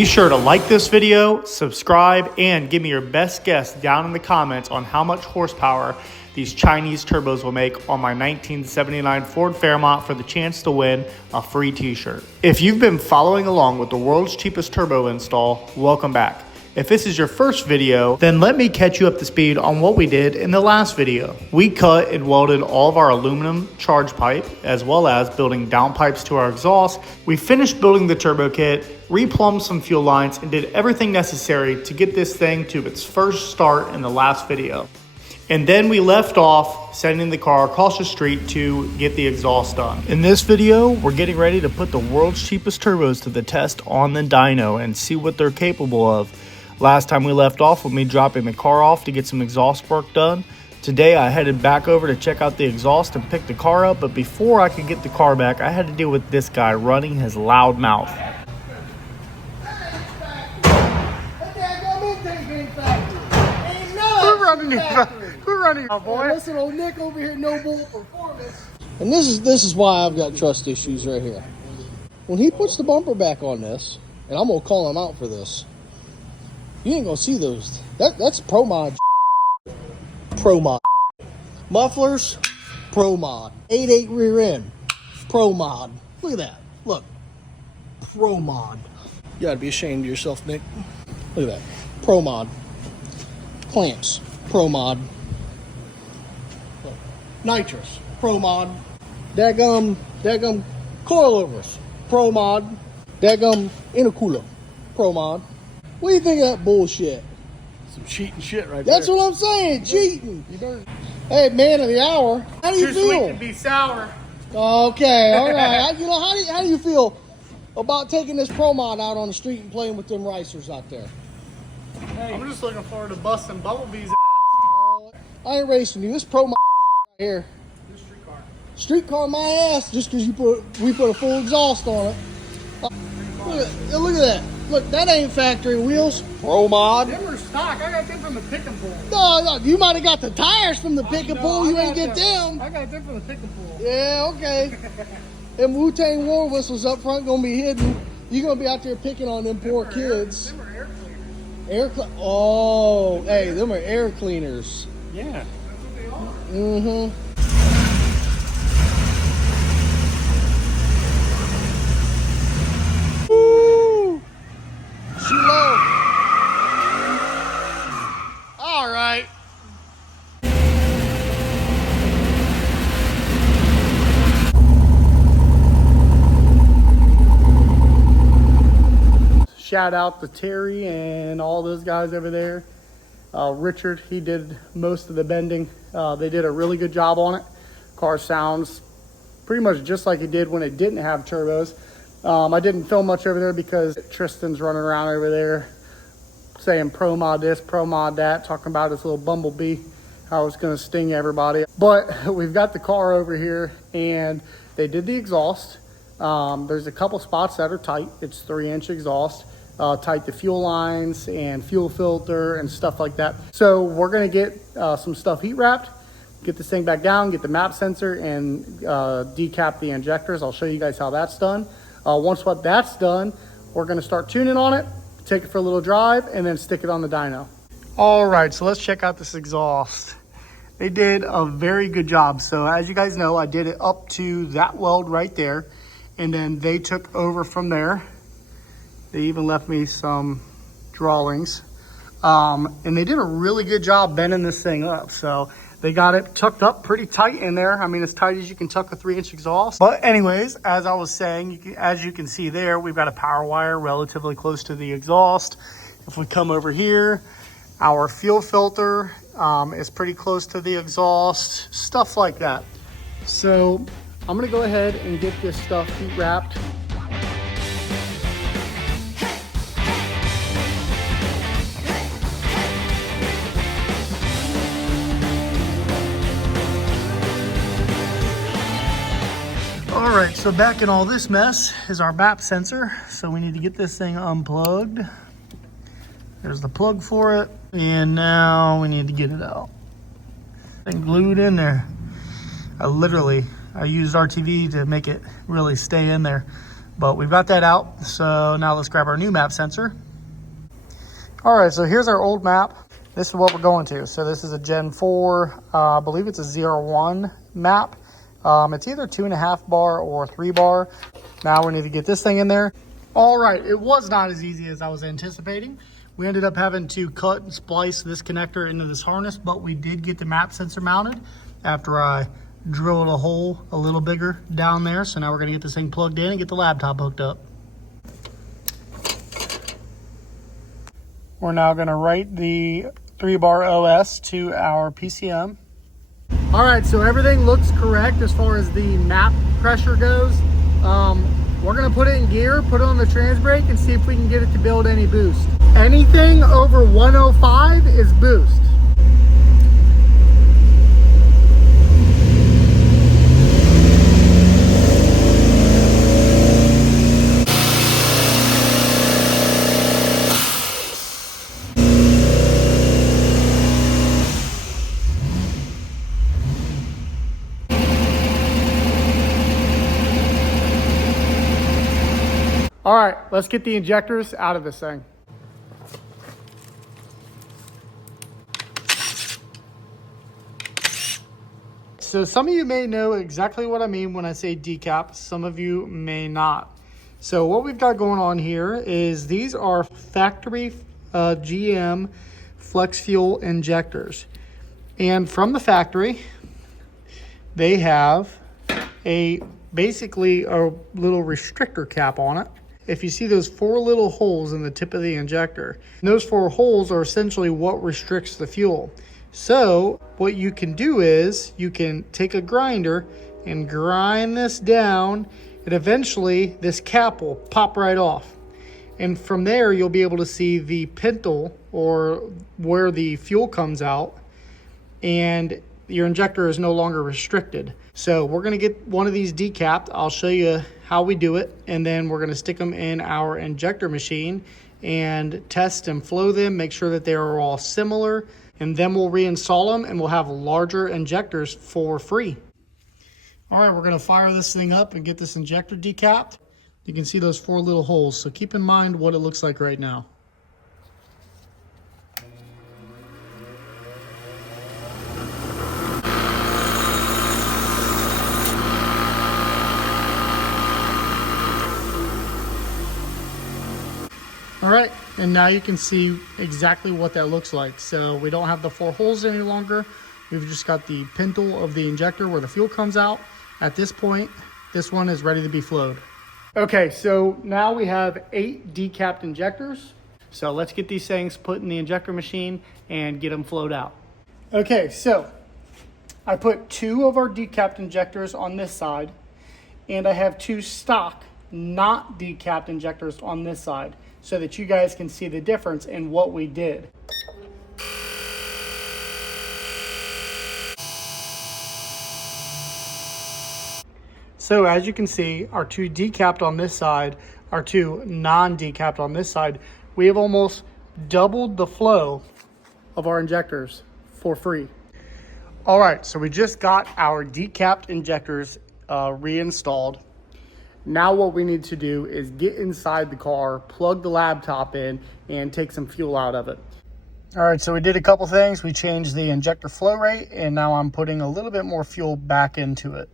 Be sure to like this video, subscribe, and give me your best guess down in the comments on how much horsepower these Chinese turbos will make on my 1979 Ford Fairmont for the chance to win a free t-shirt. If you've been following along with the world's cheapest turbo install, welcome back. If this is your first video, then let me catch you up to speed on what we did in the last video. We cut and welded all of our aluminum charge pipe, as well as building downpipes to our exhaust. We finished building the turbo kit, replumbed some fuel lines, and did everything necessary to get this thing to its first start in the last video. And then we left off sending the car across the street to get the exhaust done. In this video, we're getting ready to put the world's cheapest turbos to the test on the dyno and see what they're capable of. Last time we left off with me dropping the car off to get some exhaust work done. Today I headed back over to check out the exhaust and pick the car up, but before I could get the car back, I had to deal with this guy running his loud mouth. We're running, oh boy. Listen, old Nick over here, no bull performance. And this is why I've got trust issues right here. When he puts the bumper back on this, and I'm gonna call him out for this, you ain't gonna see those. That's pro mod. Pro mod. Mufflers, pro mod. 8.8 rear end, pro mod. Look at that. Look, pro mod. You gotta be ashamed of yourself, Nick. Look at that. Pro mod. Clamps, pro mod. Nitrous, pro mod. Daggum coilovers, pro mod. Daggum intercooler, pro mod. What do you think of that bullshit? Some cheating shit right That's there. What I'm saying, cheating. Hey, man of the hour, how do you Too feel? sweet to be sour. Okay, all right. You know, how do you feel about taking this pro mod out on the street and playing with them ricers out there? Hey, I'm just looking forward to busting Bumblebee's I ain't racing you. This pro mod right here. This streetcar. Streetcar my ass just because we put a full exhaust on it. Look at that. Look, that ain't factory wheels. Pro mod. Them are stock. I got them from the pick and pull. No, you might have got the tires from the pick and pull. You ain't get them. I got them from the pick and pull. Yeah, okay. Them Wu-Tang war whistles up front gonna be hidden. You're gonna be out there picking on them poor kids. Them are air cleaners. Oh, hey, them are air cleaners. Yeah. That's what they are. Mm-hmm. Woo! Shoot low. All right. Shout out to Terry and all those guys over there. Richard, he did most of the bending. They did a really good job on it. Car sounds pretty much just like it did when it didn't have turbos. I didn't film much over there because Tristan's running around over there saying pro mod this, pro mod that, talking about his little Bumblebee, how it's going to sting everybody. But we've got the car over here and they did the exhaust. There's a couple spots that are tight. It's 3-inch exhaust. Tight the fuel lines and fuel filter and stuff like that. So we're gonna get some stuff heat wrapped, get this thing back down, get the map sensor and decap the injectors. I'll show you guys how that's done. Once what that's done, we're gonna start tuning on it, take it for a little drive, and then stick it on the dyno. All right, so let's check out this exhaust. They did a very good job. So as you guys know, I did it up to that weld right there, and then they took over from there. They even left me some drawings. And they did a really good job bending this thing up. So they got it tucked up pretty tight in there. I mean, as tight as you can tuck a 3-inch exhaust. But anyways, as I was saying, as you can see there, we've got a power wire relatively close to the exhaust. If we come over here, our fuel filter is pretty close to the exhaust, stuff like that. So I'm gonna go ahead and get this stuff heat wrapped. All right, so back in all this mess is our map sensor. So we need to get this thing unplugged. There's the plug for it. And now we need to get it out. Thing glued in there. I used RTV to make it really stay in there. But we've got that out. So now let's grab our new map sensor. All right, so here's our old map. This is what we're going to. So this is a Gen 4, I believe it's a 01 map. It's either 2.5 bar or 3 bar. Now we need to get this thing in there. All right, it was not as easy as I was anticipating. We ended up having to cut and splice this connector into this harness, but we did get the map sensor mounted after I drilled a hole a little bigger down there. So now we're gonna get this thing plugged in and get the laptop hooked up. We're now gonna write the 3-bar OS to our PCM. All right, so everything looks correct as far as the map pressure goes. We're gonna put it in gear, put it on the trans brake, and see if we can get it to build any boost. Anything over 105 is boost. All right, let's get the injectors out of this thing. So some of you may know exactly what I mean when I say decap. Some of you may not. So what we've got going on here is these are factory GM flex fuel injectors. And from the factory, they have basically a little restrictor cap on it. If you see those 4 little holes in the tip of the injector, those 4 holes are essentially what restricts the fuel. So what you can do is you can take a grinder and grind this down, and eventually this cap will pop right off. And from there, you'll be able to see the pintle, or where the fuel comes out, and your injector is no longer restricted. So we're gonna get one of these decapped. I'll show you how we do it, and then we're gonna stick them in our injector machine and test and flow them, make sure that they are all similar, and then we'll reinstall them and we'll have larger injectors for free. All right, we're gonna fire this thing up and get this injector decapped. You can see those 4 little holes, so keep in mind what it looks like right now. All right, and now you can see exactly what that looks like. So we don't have the 4 holes any longer. We've just got the pintle of the injector where the fuel comes out. At this point, this one is ready to be flowed. Okay, so now we have 8 decapped injectors. So let's get these things put in the injector machine and get them flowed out. Okay, so I put 2 of our decapped injectors on this side, and I have 2 stock, not decapped injectors on this side, so that you guys can see the difference in what we did. So as you can see, our 2 decapped on this side, our 2 non-decapped on this side, we have almost doubled the flow of our injectors for free. All right, so we just got our decapped injectors reinstalled. Now what we need to do is get inside the car, plug the laptop in, and take some fuel out of it. All right, so we did a couple things. We changed the injector flow rate, and now I'm putting a little bit more fuel back into it.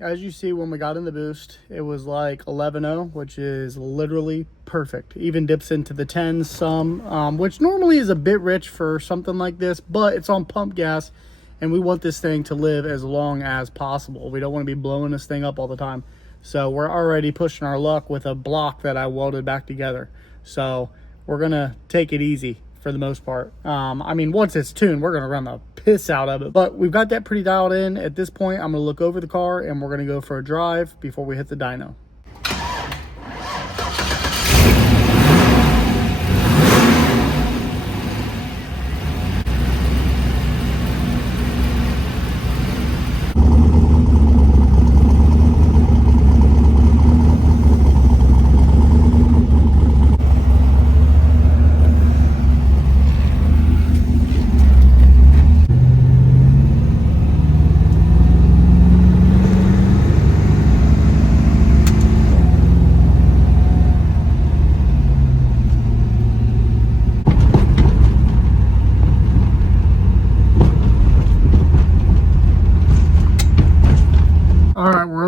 As you see, when we got in the boost, it was like 11.0, which is literally perfect. Even dips into the 10s some, which normally is a bit rich for something like this, but it's on pump gas, and we want this thing to live as long as possible. We don't want to be blowing this thing up all the time. So we're already pushing our luck with a block that I welded back together. So we're gonna take it easy for the most part. I mean, once it's tuned, we're gonna run the piss out of it, but we've got that pretty dialed in. At this point, I'm gonna look over the car and we're gonna go for a drive before we hit the dyno.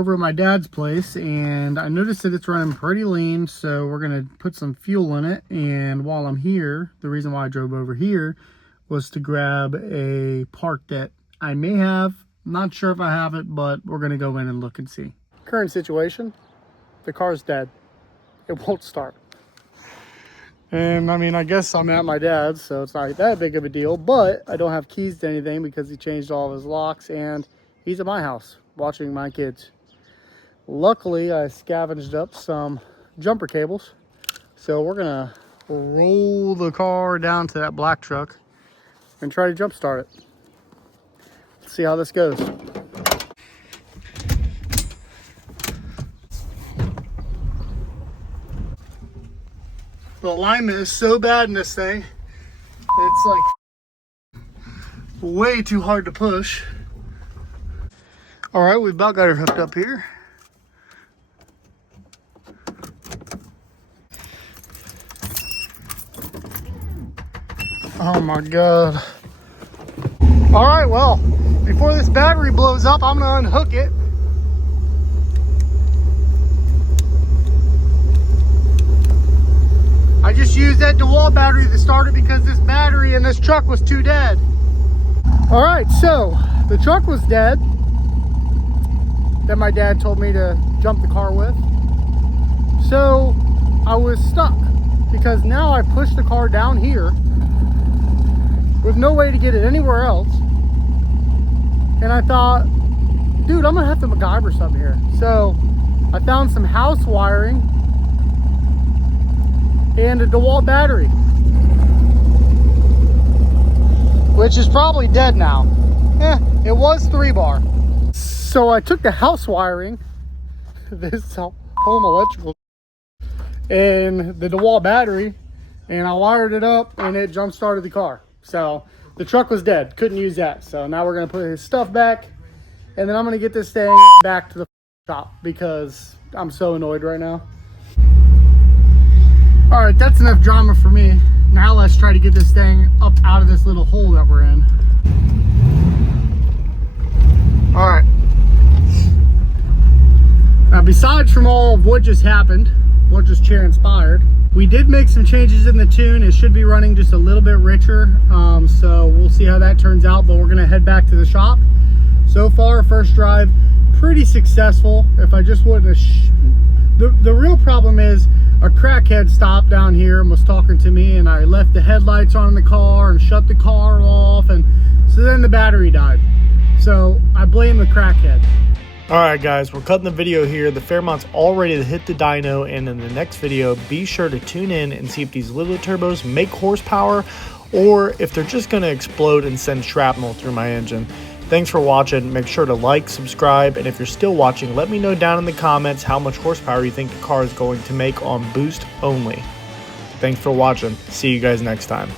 over at my dad's place, and I noticed that it's running pretty lean, so we're gonna put some fuel in it. And while I'm here, the reason why I drove over here was to grab a part that I may have. I'm not sure if I have it, but we're gonna go in and look and see. Current situation, the car's dead. It won't start. And I mean, I guess I'm at my dad's, so it's not that big of a deal, but I don't have keys to anything because he changed all of his locks, and he's at my house watching my kids. Luckily, I scavenged up some jumper cables, so we're gonna roll the car down to that black truck and try to jump start it. Let's see how this goes. The alignment is so bad in this thing, it's like way too hard to push. All right, we've about got her hooked up here. Oh my God. All right, well, before this battery blows up, I'm gonna unhook it. I just used that DeWalt battery to start it because this battery in this truck was too dead. All right, so the truck was dead that my dad told me to jump the car with. So I was stuck because now I pushed the car down here with no way to get it anywhere else. And I thought, dude, I'm gonna have to MacGyver something here. So I found some house wiring and a DeWalt battery, which is probably dead now. It was 3-bar. So I took the house wiring, this home electrical, and the DeWalt battery, and I wired it up, and it jump started the car. So the truck was dead, couldn't use that. So now we're gonna put his stuff back, and then I'm gonna get this thing back to the shop because I'm so annoyed right now. All right, that's enough drama for me. Now let's try to get this thing up out of this little hole that we're in. All right. Now, besides from all of what just happened, what just transpired, we did make some changes in the tune. It should be running just a little bit richer. So we'll see how that turns out, but we're gonna head back to the shop. So far, first drive, pretty successful. If I just wouldn't have, the real problem is, a crackhead stopped down here and was talking to me, and I left the headlights on in the car and shut the car off, and so then the battery died. So I blame the crackhead. All right, guys, we're cutting the video here. The Fairmont's all ready to hit the dyno, and in the next video, be sure to tune in and see if these little turbos make horsepower or if they're just gonna explode and send shrapnel through my engine. Thanks for watching. Make sure to like, subscribe, and if you're still watching, let me know down in the comments how much horsepower you think the car is going to make on boost only. Thanks for watching. See you guys next time.